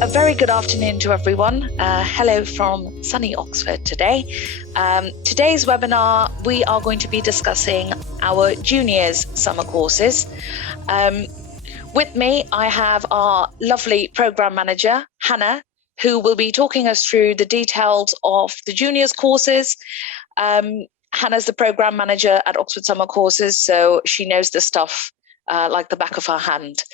A very good afternoon to everyone. Hello from sunny Oxford today. Today's webinar, we are going to be discussing our juniors summer courses. With me, I have our lovely program manager, Hannah, who will be talking us through the details of the juniors courses. Hannah's the program manager at Oxford Summer Courses, so she knows the stuff like the back of her hand.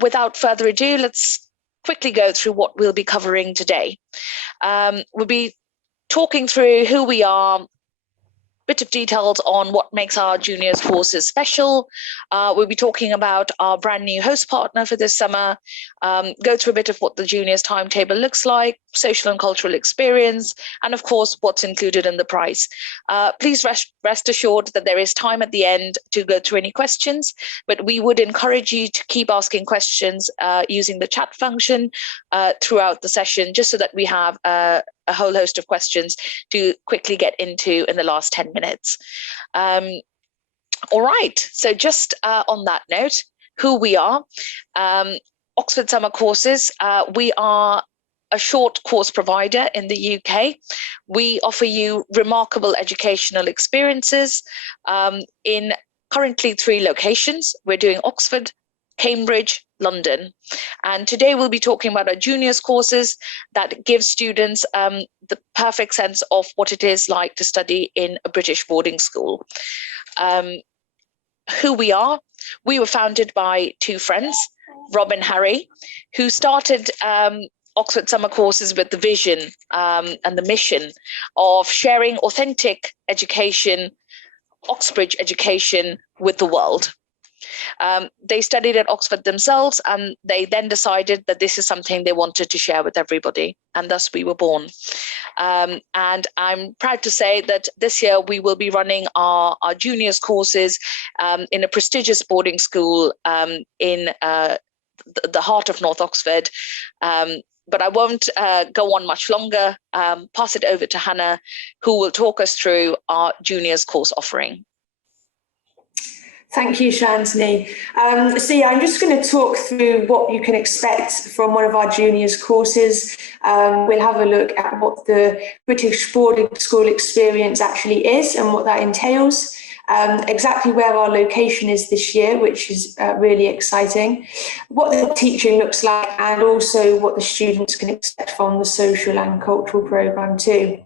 Without further ado, let's quickly go through what we'll be covering today. We'll be talking through who we are, bit of details on what makes our juniors courses special. We'll be talking about our brand new host partner for this summer, go through a bit of what the juniors timetable looks like, social and cultural experience, and of course, what's included in the price. Please rest assured that there is time at the end to go through any questions, but we would encourage you to keep asking questions using the chat function throughout the session, just so that we have a whole host of questions to quickly get into in the last 10 minutes. All right, so just on that note, who we are. Oxford Summer Courses, we are a short course provider in the UK. We offer you remarkable educational experiences in currently 3 locations. We're doing Oxford, Cambridge, London. And today we'll be talking about our juniors courses that give students the perfect sense of what it is like to study in a British boarding school. Who we are, we were founded by 2 friends, Rob and Harry, who started Oxford Summer Courses with the vision and the mission of sharing authentic education, Oxbridge education with the world. They studied at Oxford themselves, and they then decided that this is something they wanted to share with everybody, and thus we were born. And I'm proud to say that this year we will be running our juniors courses in a prestigious boarding school in the heart of North Oxford. But I won't go on much longer. Pass it over to Hannah, who will talk us through our juniors course offering. Thank you, Shantini. So yeah, I'm just going to talk through what you can expect from one of our juniors courses. We'll have a look at what the British boarding school experience actually is and what that entails, exactly where our location is this year, which is really exciting, what the teaching looks like, and also what the students can expect from the social and cultural programme too.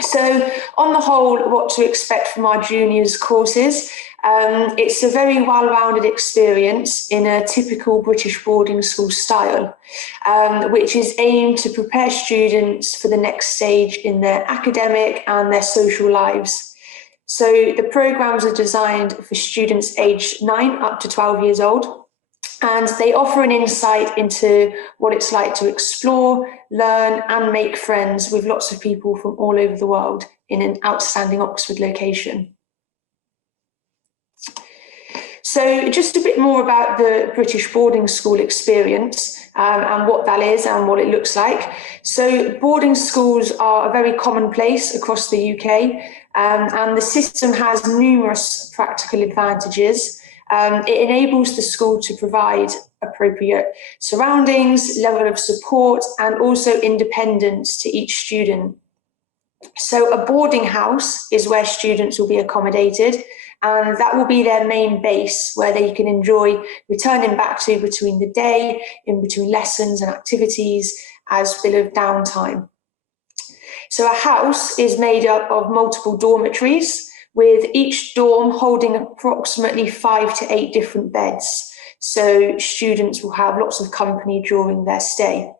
So on the whole, what to expect from our juniors courses. It's a very well-rounded experience in a typical British boarding school style, which is aimed to prepare students for the next stage in their academic and their social lives. So the programmes are designed for students aged 9 up to 12 years old, and they offer an insight into what it's like to explore, learn and make friends with lots of people from all over the world in an outstanding Oxford location. So just a bit more about the British boarding school experience and what that is and what it looks like. So boarding schools are a very commonplace across the UK, and the system has numerous practical advantages. It enables the school to provide appropriate surroundings, level of support, and also independence to each student. So a boarding house is where students will be accommodated, and that will be their main base where they can enjoy returning back to between the day, in between lessons and activities, as a bit of downtime. So a house is made up of multiple dormitories, with each dorm holding approximately 5 to 8 different beds. So students will have lots of company during their stay.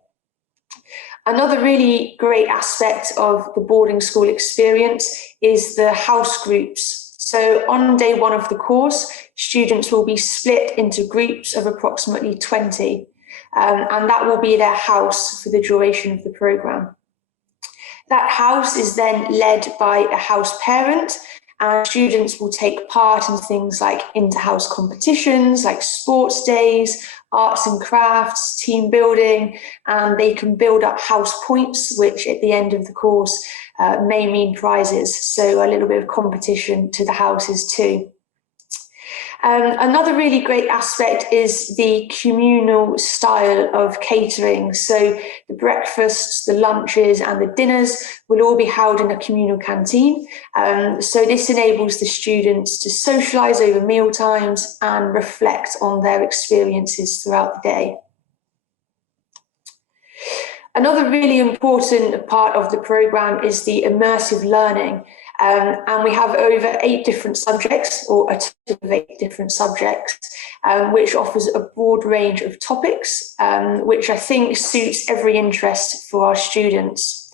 Another really great aspect of the boarding school experience is the house groups. So on day 1 of the course, students will be split into groups of approximately 20, and that will be their house for the duration of the programme. That house is then led by a house parent, and students will take part in things like inter-house competitions, like sports days, arts and crafts, team building, and they can build up house points, which at the end of the course may mean prizes. So a little bit of competition to the houses too. Another really great aspect is the communal style of catering. So the breakfasts, the lunches and the dinners will all be held in a communal canteen. So this enables the students to socialise over meal times and reflect on their experiences throughout the day. Another really important part of the programme is the immersive learning. And we have over 8 different subjects, or a total of 8 different subjects, which offers a broad range of topics, which I think suits every interest for our students.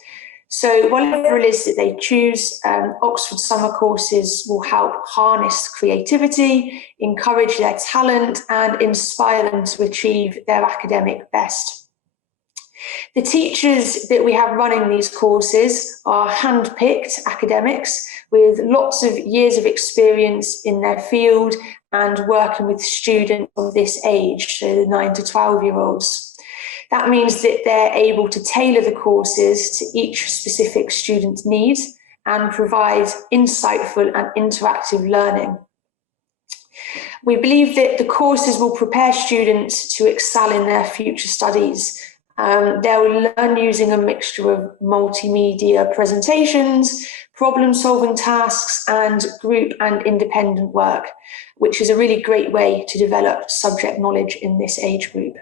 So whatever it is that they choose, Oxford summer courses will help harness creativity, encourage their talent and inspire them to achieve their academic best. The teachers that we have running these courses are hand-picked academics with lots of years of experience in their field and working with students of this age, so the 9 to 12-year-olds. That means that they're able to tailor the courses to each specific student's needs and provide insightful and interactive learning. We believe that the courses will prepare students to excel in their future studies. They'll learn using a mixture of multimedia presentations, problem-solving tasks, and group and independent work, which is a really great way to develop subject knowledge in this age group.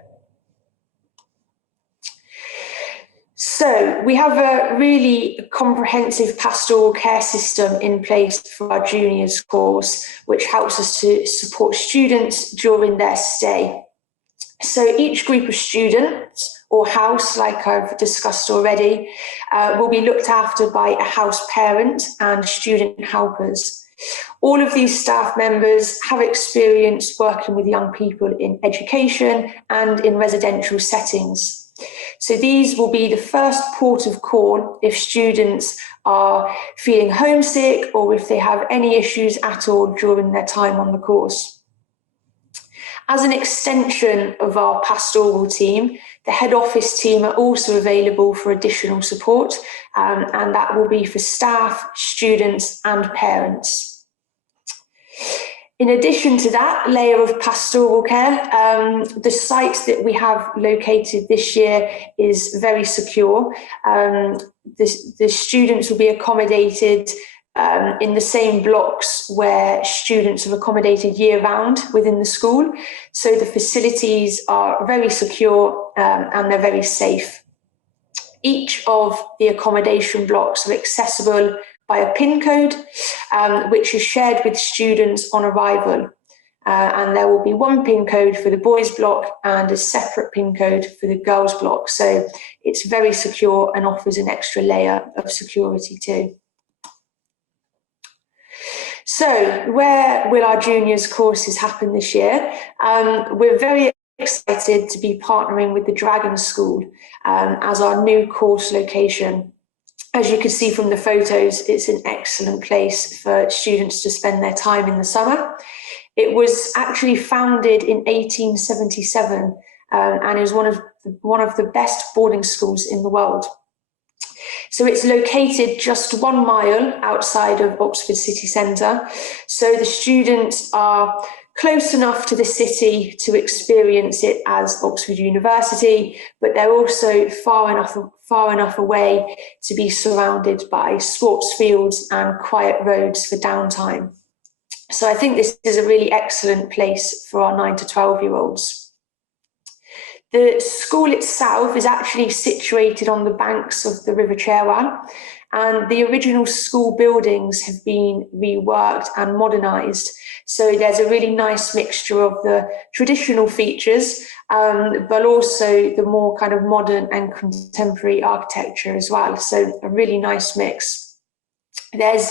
So we have a really comprehensive pastoral care system in place for our juniors course, which helps us to support students during their stay. So each group of students or house, like I've discussed already, will be looked after by a house parent and student helpers. All of these staff members have experience working with young people in education and in residential settings. So these will be the first port of call if students are feeling homesick or if they have any issues at all during their time on the course. As an extension of our pastoral team, the head office team are also available for additional support, and that will be for staff, students and parents. In addition to that layer of pastoral care, the site that we have located this year is very secure. The students will be accommodated in the same blocks where students are accommodated year-round within the school. So the facilities are very secure and they're very safe. Each of the accommodation blocks are accessible by a PIN code, which is shared with students on arrival. And there will be one PIN code for the boys block and a separate PIN code for the girls block. So it's very secure and offers an extra layer of security too. So where will our juniors courses happen this year? We're very excited to be partnering with the Dragon School as our new course location. As you can see from the photos, it's an excellent place for students to spend their time in the summer. It was actually founded in 1877 and is one of the best boarding schools in the world. So it's located just 1 mile outside of Oxford city centre. So the students are close enough to the city to experience it as Oxford University, but they're also far enough away to be surrounded by sports fields and quiet roads for downtime. So I think this is a really excellent place for our 9 to 12-year-olds. The school itself is actually situated on the banks of the River Cherwell, and the original school buildings have been reworked and modernised. So there's a really nice mixture of the traditional features, but also the more kind of modern and contemporary architecture as well. So a really nice mix. There's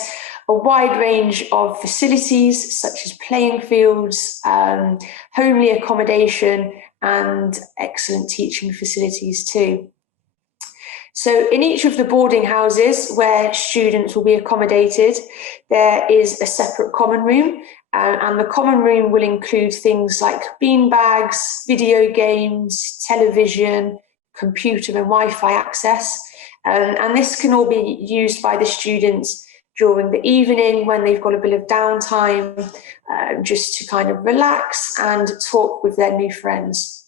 a wide range of facilities such as playing fields, homely accommodation, and excellent teaching facilities too. So in each of the boarding houses where students will be accommodated, there is a separate common room, and the common room will include things like beanbags, video games, television, computer and Wi-Fi access, and this can all be used by the students during the evening when they've got a bit of downtime, just to kind of relax and talk with their new friends.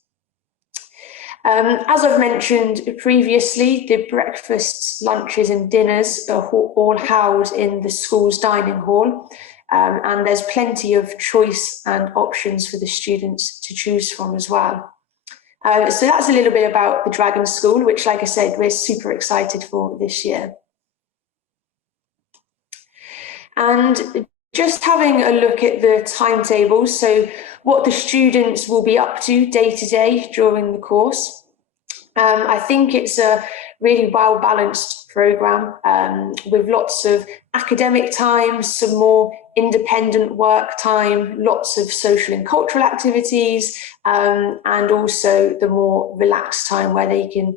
As I've mentioned previously, the breakfasts, lunches and dinners are all housed in the school's dining hall, and there's plenty of choice and options for the students to choose from as well. So that's a little bit about the Dragon School, which, like I said, we're super excited for this year. And just having a look at the timetable, so what the students will be up to day to day during the course. I think it's a really well-balanced programme with lots of academic time, some more independent work time, lots of social and cultural activities, and also the more relaxed time where they can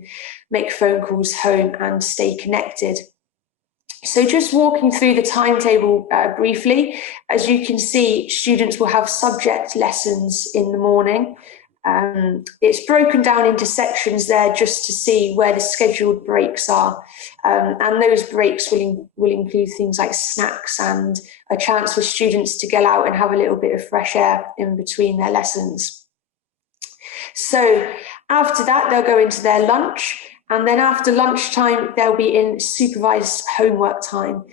make phone calls home and stay connected. So just walking through the timetable briefly, as you can see, students will have subject lessons in the morning. It's broken down into sections there just to see where the scheduled breaks are. And those breaks will include things like snacks and a chance for students to get out and have a little bit of fresh air in between their lessons. So after that, they'll go into their lunch. And then after lunchtime, they'll be in supervised homework time.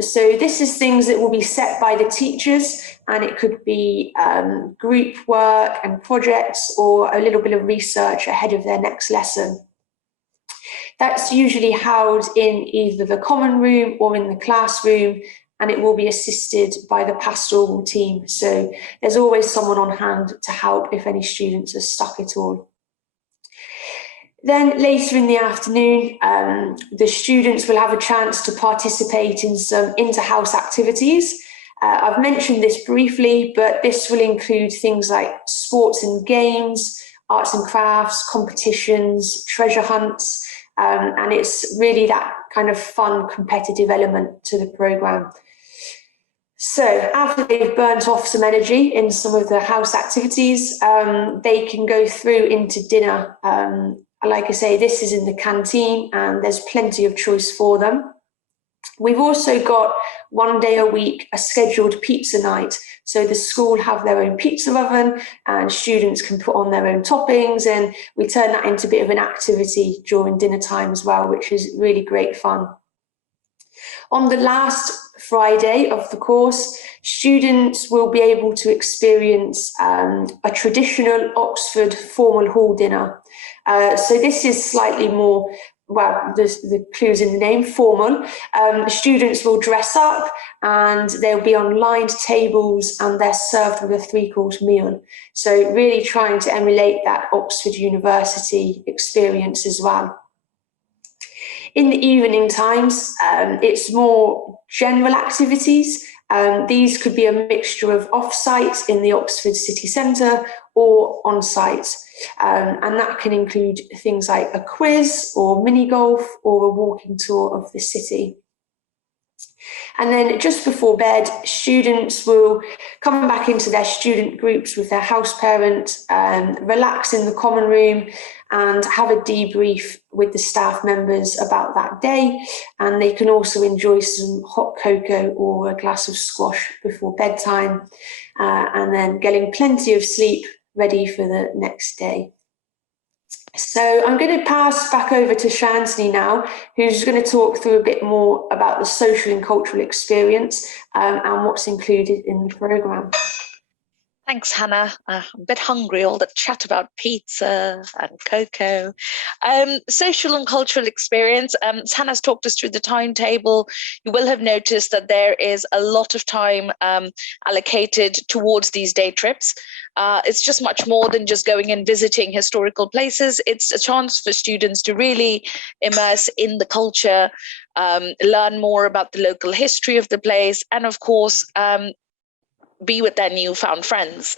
So this is things that will be set by the teachers, and it could be group work and projects or a little bit of research ahead of their next lesson. That's usually housed in either the common room or in the classroom, and it will be assisted by the pastoral team. So there's always someone on hand to help if any students are stuck at all. Then later in the afternoon, the students will have a chance to participate in some inter-house activities. I've mentioned this briefly, but this will include things like sports and games, arts and crafts, competitions, treasure hunts, and it's really that kind of fun, competitive element to the programme. So after they've burnt off some energy in some of the house activities, they can go through into dinner. Like I say, this is in the canteen and there's plenty of choice for them. We've also got one day a week a scheduled pizza night. So the school have their own pizza oven and students can put on their own toppings, and we turn that into a bit of an activity during dinner time as well, which is really great fun. On the last Friday of the course, students will be able to experience a traditional Oxford formal hall dinner. So this is slightly more, well, the clue's in the name, formal. Students will dress up and they'll be on lined tables and they're served with a three-course meal. So really trying to emulate that Oxford University experience as well. In the evening times, it's more general activities. These could be a mixture of off-site in the Oxford city centre or on-site. And that can include things like a quiz or mini golf or a walking tour of the city. And then just before bed, students will come back into their student groups with their house parent, relax in the common room and have a debrief with the staff members about that day. And they can also enjoy some hot cocoa or a glass of squash before bedtime, and then getting plenty of sleep ready for the next day. So I'm going to pass back over to Shantini now, who's going to talk through a bit more about the social and cultural experience and what's included in the programme. Thanks, Hannah. I'm a bit hungry, all the chat about pizza and cocoa. Social and cultural experience. As Hannah's talked us through the timetable, you will have noticed that there is a lot of time allocated towards these day trips. It's just much more than just going and visiting historical places. It's a chance for students to really immerse in the culture, learn more about the local history of the place, and of course, be with their newfound friends.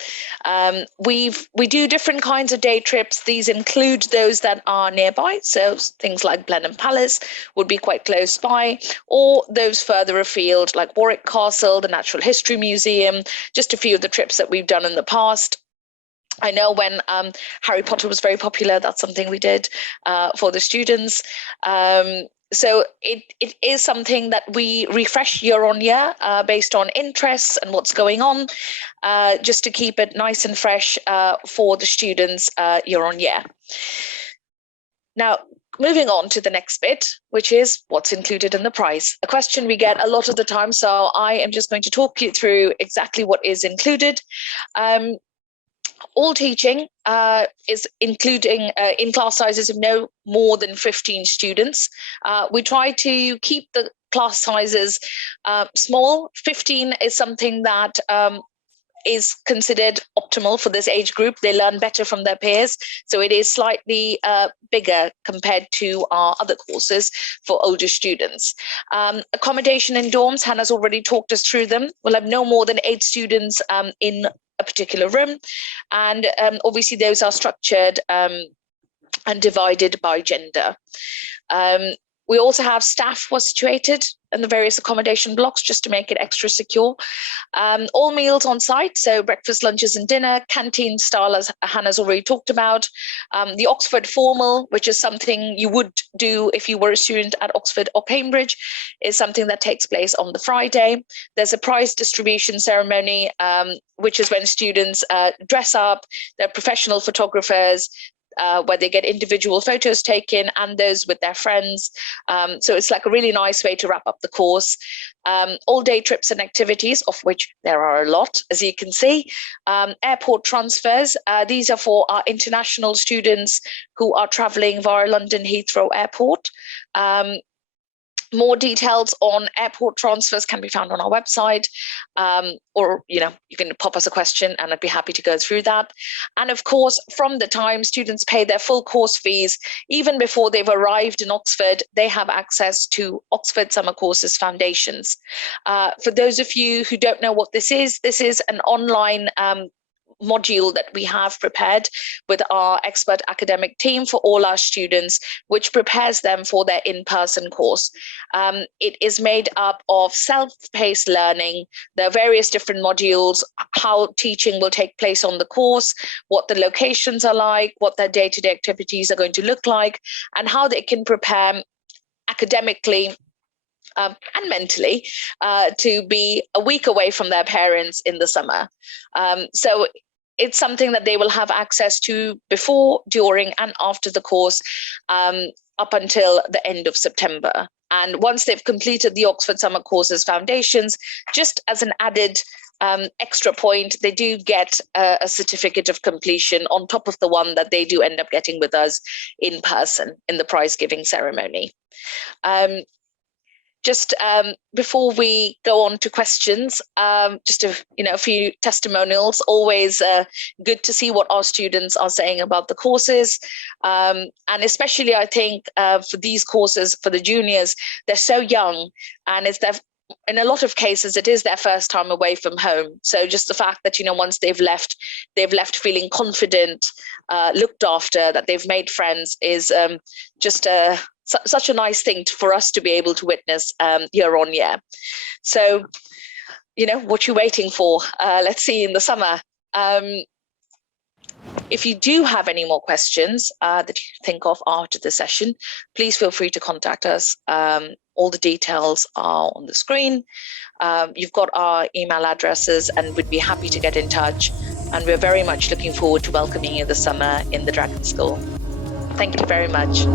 We do different kinds of day trips. These include those that are nearby, so things like Blenheim Palace would be quite close by, or those further afield like Warwick Castle, the Natural History Museum, just a few of the trips that we've done in the past. I know when Harry Potter was very popular, that's something we did for the students. So it is something that we refresh year on year based on interests and what's going on, just to keep it nice and fresh for the students year on year. Now, moving on to the next bit, which is what's included in the price. A question we get a lot of the time, so I am just going to talk you through exactly what is included. All teaching is including in class sizes of no more than 15 students. We try to keep the class sizes small. 15 is something that is considered optimal for this age group. They learn better from their peers. So it is slightly bigger compared to our other courses for older students. Accommodation in dorms, Hannah's already talked us through them. We'll have no more than 8 students in a particular room. And obviously those are structured and divided by gender. We also have staff was situated in the various accommodation blocks just to make it extra secure. All meals on site, so breakfast, lunches and dinner, canteen style as Hannah's already talked about. The Oxford formal, which is something you would do if you were a student at Oxford or Cambridge, is something that takes place on the Friday. There's a prize distribution ceremony, which is when students dress up, they're professional photographers, where they get individual photos taken and those with their friends. So it's like a really nice way to wrap up the course. All day trips and activities, of which there are a lot, as you can see. Airport transfers, these are for our international students who are traveling via London Heathrow Airport. More details on airport transfers can be found on our website, or you can pop us a question and I'd be happy to go through that. And of course, from the time students pay their full course fees, even before they've arrived in Oxford, they have access to Oxford Summer Courses Foundations. For those of you who don't know what this is an online module that we have prepared with our expert academic team for all our students, which prepares them for their in-person course. It is made up of self-paced learning. There are various different modules, how teaching will take place on the course, what the locations are like, what their day-to-day activities are going to look like, and how they can prepare academically and mentally to be a week away from their parents in the summer. So it's something that they will have access to before, during, and after the course up until the end of September. And once they've completed the Oxford Summer Courses Foundations, just as an added extra point, they do get a certificate of completion on top of the one that they do end up getting with us in person in the prize giving ceremony. Just before we go on to questions, just a few testimonials. Always good to see what our students are saying about the courses, and especially I think for these courses for the juniors, they're so young, and in a lot of cases it is their first time away from home. So just the fact that once they've left feeling confident, looked after, that they've made friends is just such a nice thing for us to be able to witness year on year. So, what you're waiting for? Let's see in the summer. If you do have any more questions that you think of after the session, please feel free to contact us. All the details are on the screen. You've got our email addresses and we'd be happy to get in touch. And we're very much looking forward to welcoming you this summer in the Dragon School. Thank you very much.